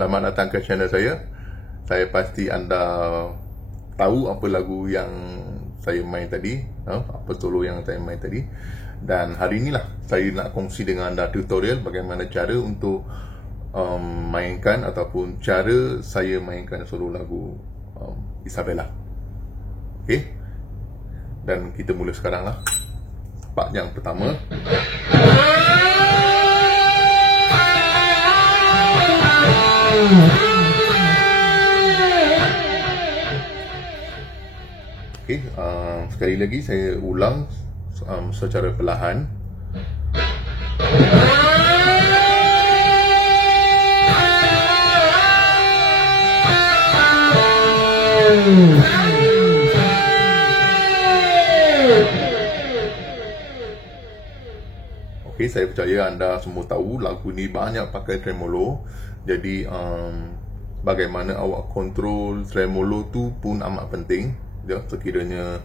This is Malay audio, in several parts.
Selamat datang ke channel saya. Saya pasti anda tahu apa lagu yang saya main tadi, apa solo yang saya main tadi. Dan hari inilah saya nak kongsi dengan anda tutorial bagaimana cara untuk mainkan ataupun cara saya mainkan solo lagu Isabella. Okey. Dan kita mula sekarang lah. Part yang pertama. Okey, sekali lagi saya ulang secara perlahan. Okey, saya percaya anda semua tahu lagu ni banyak pakai tremolo. Jadi bagaimana awak kontrol tremolo tu pun amat penting ya, sekiranya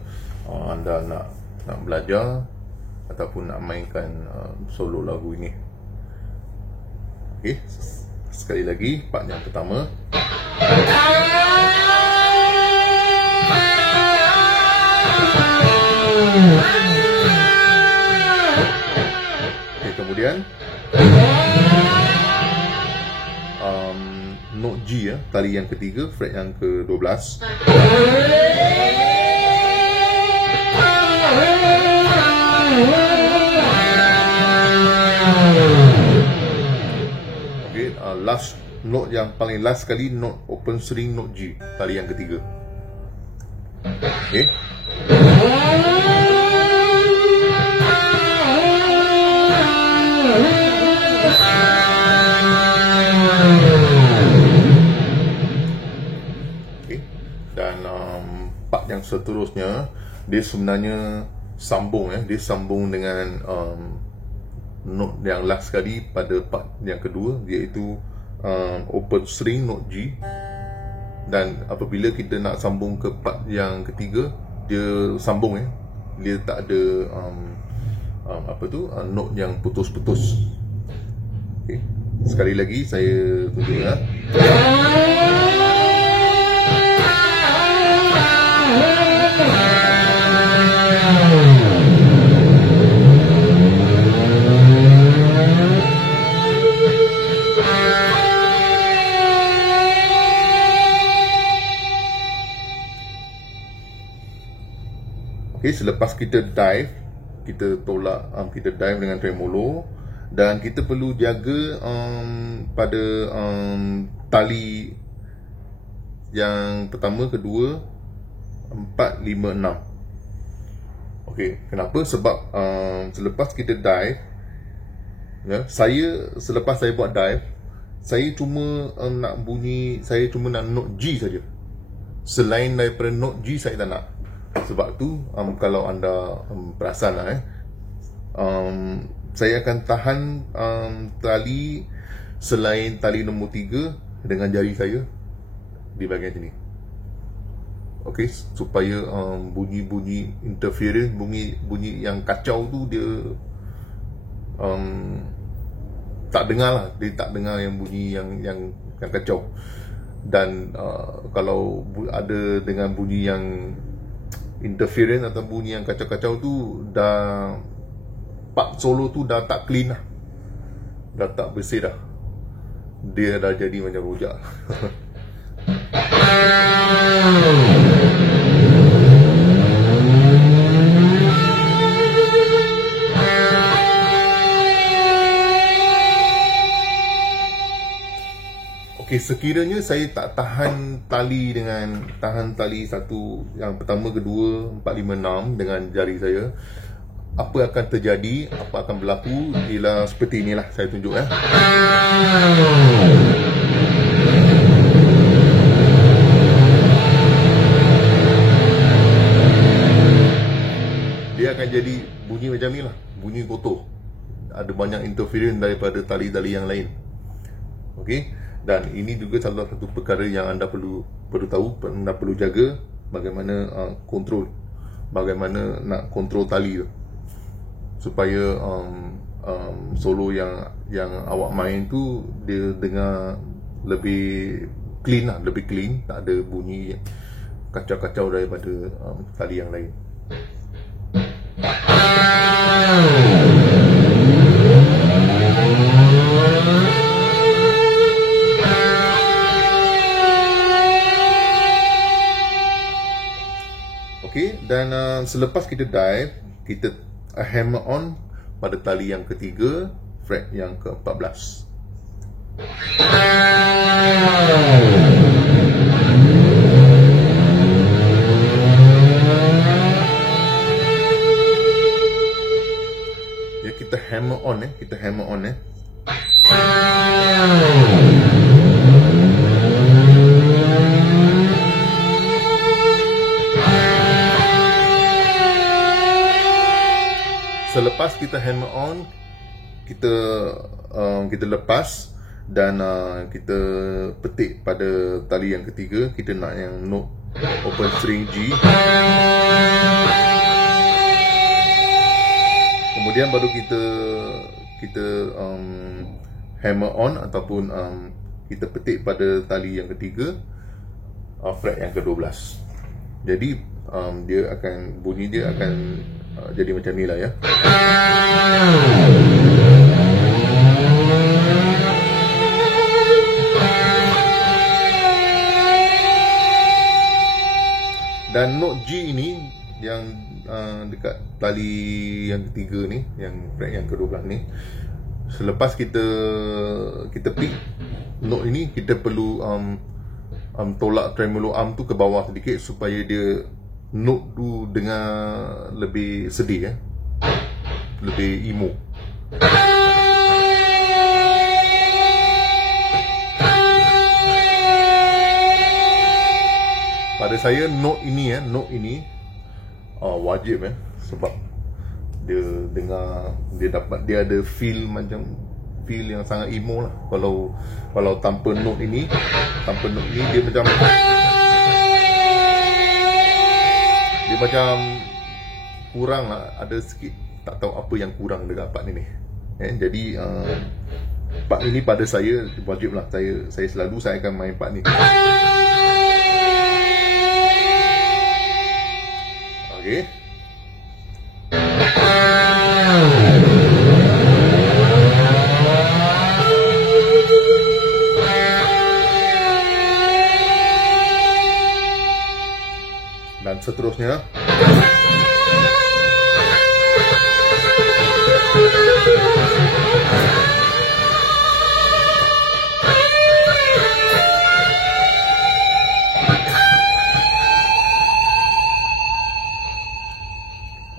anda nak belajar ataupun nak mainkan solo lagu ini. Okey, sekali lagi part yang pertama. Okey, kemudian note G ya, tali yang ketiga, fret yang ke-12. Okey, last note yang paling last sekali, note open string note G, tali yang ketiga. Okey. Dan part yang seterusnya dia sebenarnya sambung ya, dia sambung dengan note yang last sekali pada part yang kedua, iaitu open string note G. Dan apabila kita nak sambung ke part yang ketiga, dia sambung ya, dia tak ada note yang putus-putus. Okay. Sekali lagi saya tunjuk ya. Okay, selepas kita dive, kita tolak, kita dive dengan tremolo, dan kita perlu jaga pada tali yang pertama, kedua, 4, 5, 6. Okey, kenapa? Sebab selepas kita dive ya, selepas saya buat dive, saya cuma nak bunyi, saya cuma nak note G saja. Selain daripada note G saya tak nak. Sebab tu kalau anda perasan lah saya akan tahan tali selain tali nombor 3 dengan jari saya di bahagian sini. Okey, supaya bunyi-bunyi interference, bunyi yang kacau tu dia tak dengar lah, dia tak dengar yang bunyi yang kacau. Dan kalau ada dengan bunyi yang interference atau bunyi yang kacau-kacau tu, dah part solo tu dah tak clean lah, dah tak bersih dah, dia dah jadi macam rojak. sekiranya saya tak tahan tali satu, yang pertama, kedua, 4, 5, 6 dengan jari saya, apa akan terjadi, apa akan berlaku, ialah seperti inilah saya tunjuk ya. Dia akan jadi bunyi macam ni lah, bunyi kotor. Ada banyak interference daripada tali-tali yang lain. Okey, dan ini juga salah satu perkara yang anda perlu tahu, anda perlu jaga bagaimana bagaimana nak kontrol tali tu, supaya solo yang awak main tu dia dengar lebih clean lah, lebih clean, tak ada bunyi kacau-kacau daripada tali yang lain. Okey, dan selepas kita dive, kita hammer on pada tali yang ketiga, fret yang ke-14. Ya, kita hammer on Selepas kita hammer on, kita lepas dan kita petik pada tali yang ketiga. Kita nak yang note open string G. Kemudian baru kita hammer on ataupun kita petik pada tali yang ketiga, fret yang ke-12. Jadi bunyi dia akan jadi macam ni lah ya. Dan note G ini yang dekat tali yang ketiga ni, yang fret yang ke-12 ni, selepas kita pick note ini, kita perlu tolak tremolo arm tu ke bawah sedikit supaya dia note tu dengar lebih sedih ya, lebih emo. Pada saya note ini wajib ya, sebab dia dengar, dia ada feel yang sangat emo lah. Kalau tanpa note ini dia macam kurang lah, ada sikit tak tahu apa yang kurang dekat part ni. Jadi part ini pada saya wajib lah. Saya selalu akan main part ni. Okay. Dan seterusnya.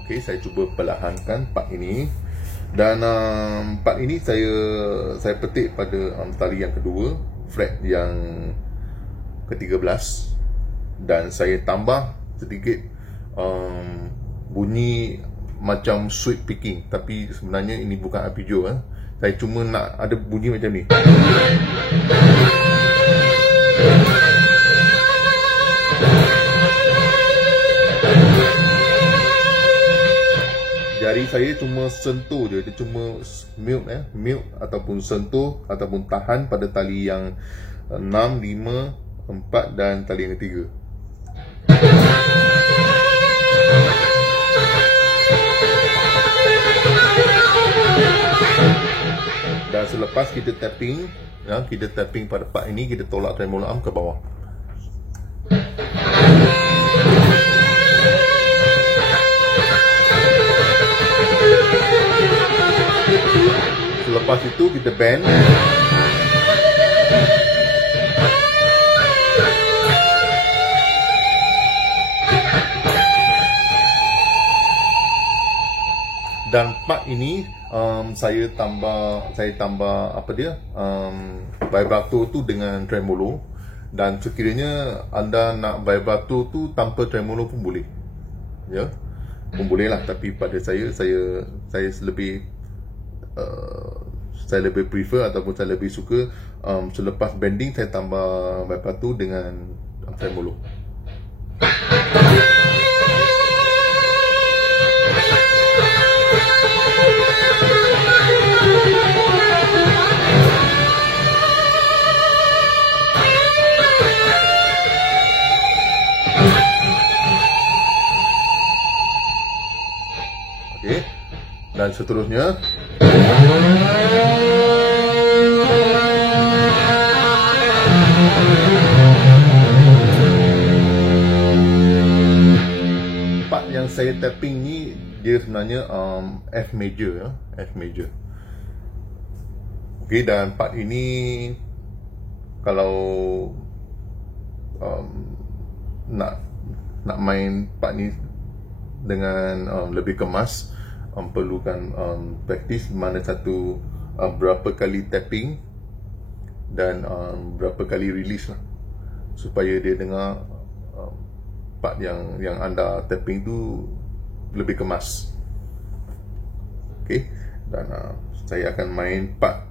Okey, saya cuba perlahankan part ini. Dan part ini saya petik pada tali yang kedua, fret yang ke-13, dan saya tambah sedikit bunyi macam sweep picking, tapi sebenarnya ini bukan arpeggio. Saya cuma nak ada bunyi macam ni. Jari saya cuma sentuh je, dia cuma mute ataupun sentuh ataupun tahan pada tali yang 6, 5, 4 dan tali yang ketiga. Dan selepas kita tapping pada part ini, kita tolak tremolo arm ke bawah. Selepas itu kita bend. Dan part ini saya tambah apa dia vibrato tu dengan tremolo, dan sekiranya anda nak vibrato tu tanpa tremolo pun boleh, ya, pun boleh lah. Tapi pada saya lebih saya lebih prefer ataupun saya lebih suka selepas bending saya tambah vibrato dengan tremolo. Okey, dan seterusnya part yang saya tapping ni dia sebenarnya F major, ya, F major. Okey, dan part ini kalau nak main part ni dengan lebih kemas, perlukan praktis mana satu berapa kali tapping dan berapa kali release lah, supaya dia dengar part yang anda tapping tu lebih kemas. Okey, dan saya akan main part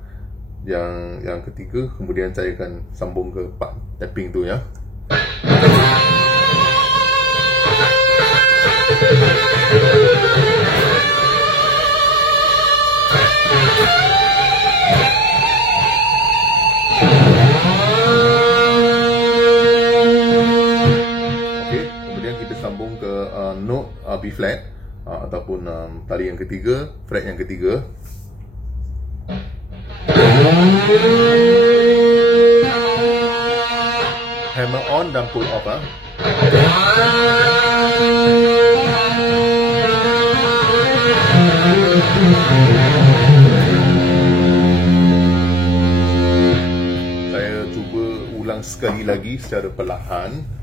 yang ketiga, kemudian saya akan sambung ke part tapping tu, ya. Sambung ke note B flat ataupun tali yang ketiga, fret yang ketiga. Hammer on dan pull off, Saya cuba ulang sekali lagi secara perlahan.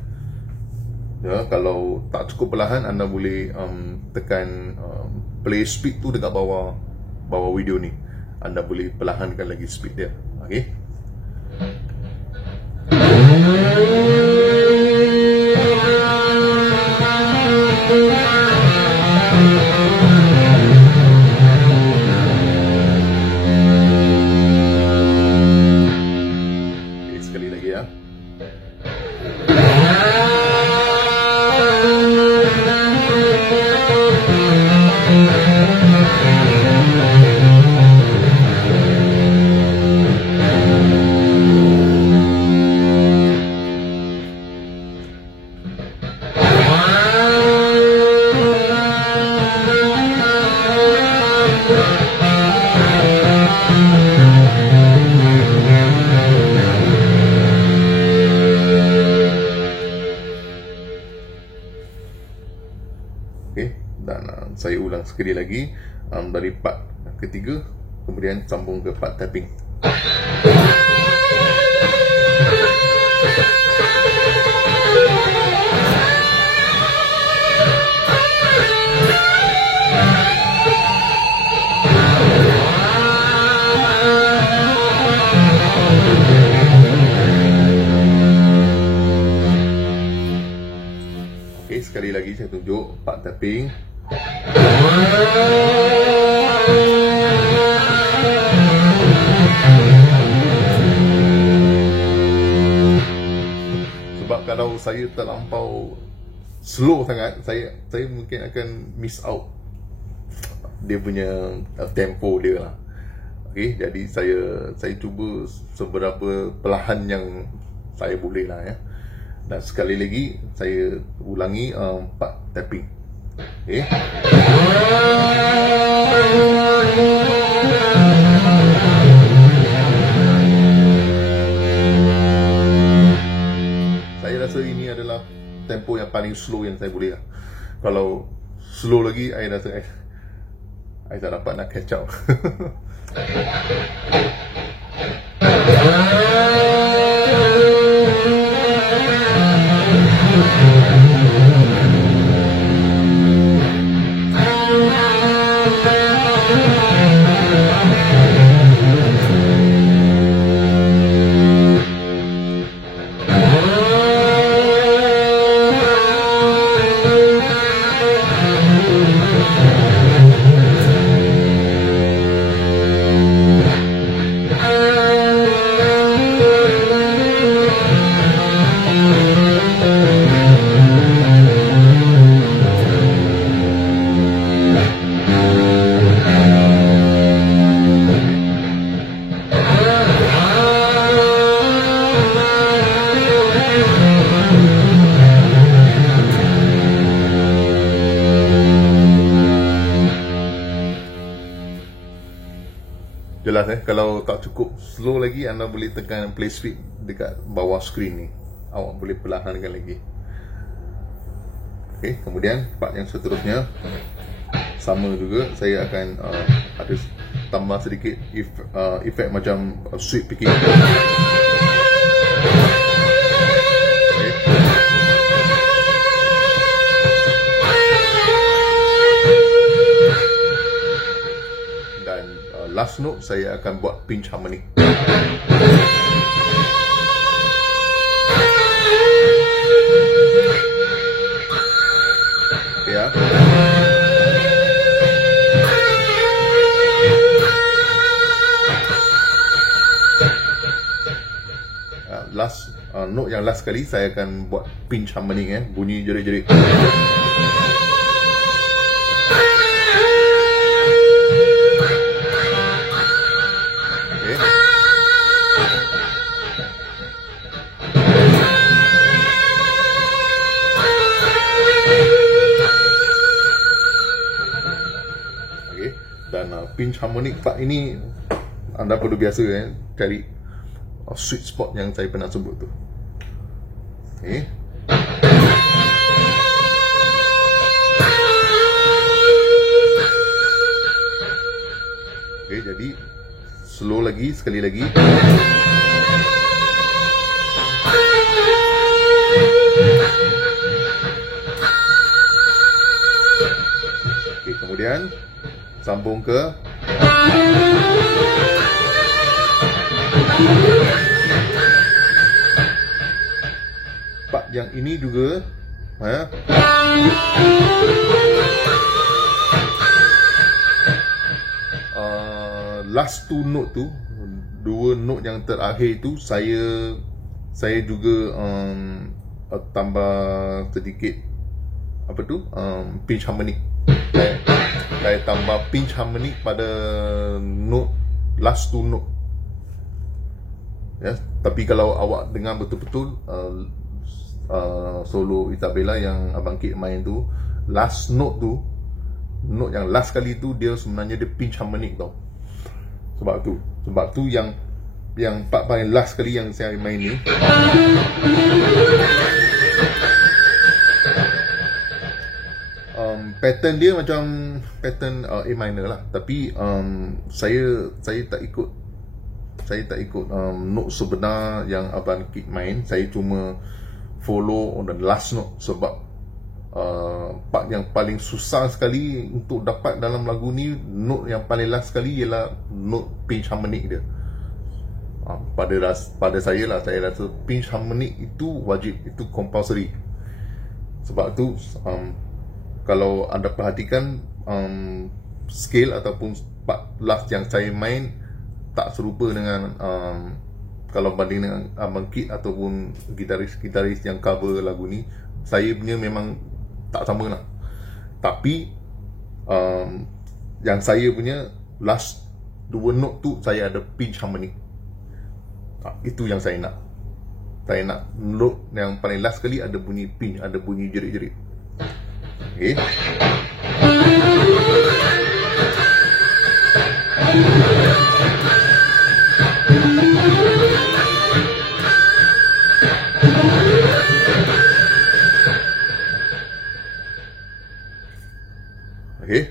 Ya, kalau tak cukup perlahan, anda boleh tekan play speed tu dekat bawah video ni. Anda boleh perlahankan lagi speed dia. Okey. Okay, sekali lagi, ya. Okey, dan saya ulang sekali lagi dari part ketiga, kemudian sambung ke part tapping. Okey, sekali lagi saya tunjuk part tapping. Sebab kalau saya terlampau slow sangat, saya mungkin akan miss out dia punya tempo dia lah. Okey, jadi saya cuba seberapa perlahan yang saya boleh lah, ya. Dan sekali lagi saya ulangi part tapping. Okey. Saya rasa ini adalah tempo yang paling slow yang saya boleh lah. Kalau slow lagi, saya rasa saya tak dapat nak catch up. Jelas kalau tak cukup slow lagi, anda boleh tekan play speed dekat bawah skrin ni. Awak boleh perlahankan lagi. Okey, kemudian part yang seterusnya sama juga, saya akan ada tambah sedikit efek macam sweep picking. Dan last note saya akan buat pinch harmonic. Ya. Last note yang last kali saya akan buat pinch harmonic, bunyi jerit-jerit. Dan pinch harmonic part ini anda perlu biasa cari sweet spot yang saya pernah sebut tu. Okay. Okay, jadi slow lagi, sekali lagi. Okay, kemudian sambung ke part yang ini juga, last two note tu, dua note yang terakhir tu saya juga tambah sedikit apa tu pinch harmonic. Saya tambah pinch harmonic pada note last two note. Ya, tapi kalau awak dengar betul-betul solo Isabella yang Abang Kit main tu, last note tu, note yang last kali tu dia sebenarnya dia pinch harmonic tau. Sebab tu yang part paling last kali yang saya main ni, pattern dia macam pattern A minor lah, tapi saya tak ikut note sebenar yang Abang Kit main. Saya cuma follow on the last note sebab part yang paling susah sekali untuk dapat dalam lagu ni, note yang paling last sekali ialah note pinch harmonic dia. Pada saya lah, saya rasa pinch harmonic itu wajib, itu compulsory. Sebab tu kalau anda perhatikan scale ataupun part last yang saya main tak serupa dengan kalau banding dengan Abang Kit ataupun gitaris yang cover lagu ni. Saya punya memang tak sama lah. Tapi yang saya punya last dua note tu saya ada pinch harmonic. Itu yang saya nak. Saya nak note yang paling last sekali ada bunyi pinch, ada bunyi jerit-jerit. Okay. Okay.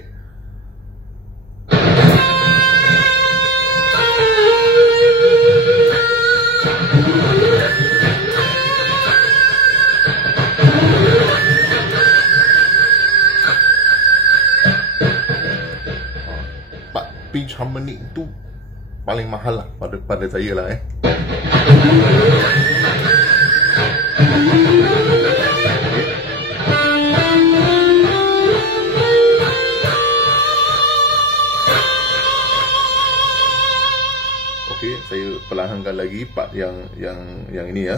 Pinch harmonic tu paling mahal lah pada saya lah. Okey, saya perlahankan lagi part yang ini ya.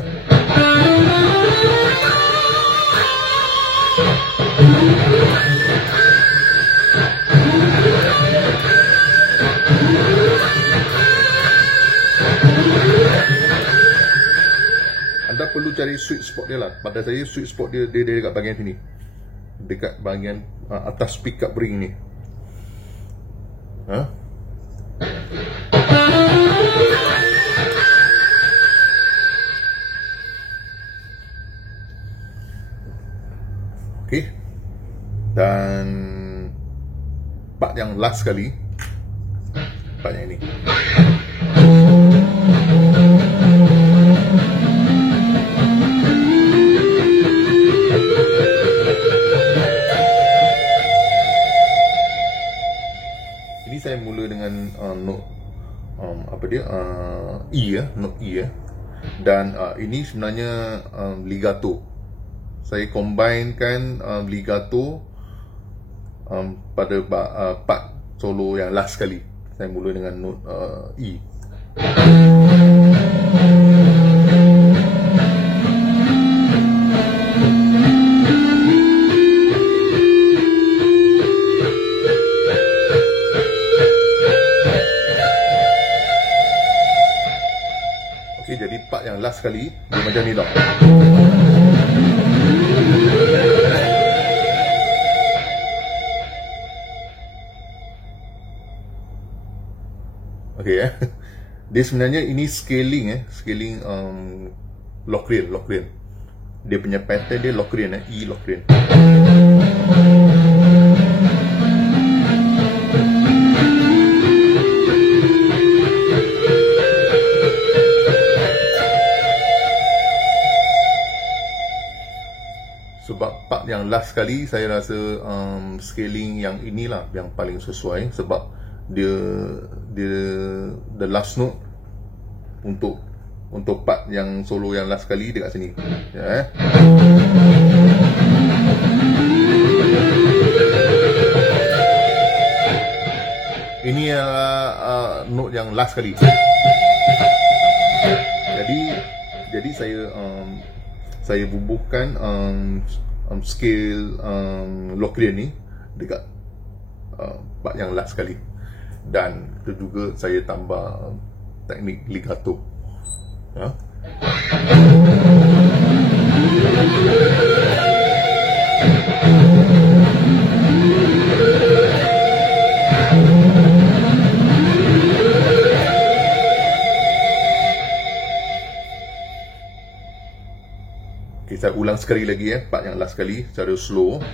Anda perlu cari sweet spot dia lah. Pada saya sweet spot dia dekat bahagian sini, dekat bahagian atas pickup ring ni. Okey. Dan part yang last sekali, part yang ini. Ini saya mula dengan note E ya, note E ya. Dan ini sebenarnya legato. Saya combinekan legato pada part solo yang last sekali. Saya mula dengan note E. Okey, jadi part yang last sekali dia macam ni tau. Okey ya. Dia sebenarnya ini scaling scaling Locrian. Dia punya pattern dia Locrian E Locrian. Sebab part yang last sekali saya rasa scaling yang inilah yang paling sesuai, sebab dia the last note untuk part yang solo yang last sekali dekat sini ya. Ini note yang last sekali. Jadi saya bubuhkan scale Locrian ni dekat part yang last sekali. Dan itu juga saya tambah teknik legato ya. Okay, saya ulang sekali lagi ya, part yang last sekali secara slow.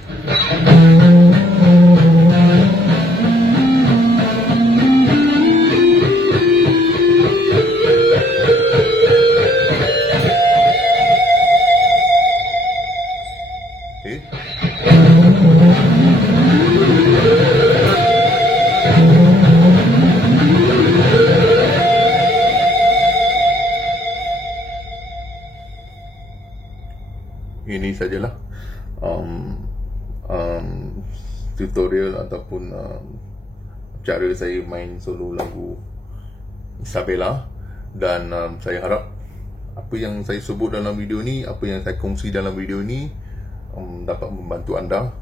Ini sajalah tutorial ataupun cara saya main solo lagu Isabella. Dan saya harap apa yang saya sebut dalam video ni, apa yang saya kongsi dalam video ni dapat membantu anda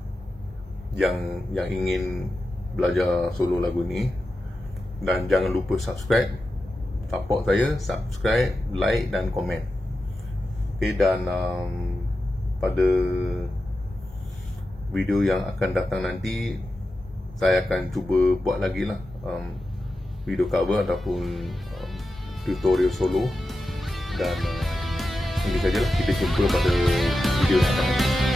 yang ingin belajar solo lagu ni. Dan jangan lupa subscribe, support saya, subscribe, like dan komen. Okay, dan pada video yang akan datang nanti saya akan cuba buat lagi lah video cover ataupun tutorial solo. Dan ini sajalah, kita jumpa pada video yang akan datang.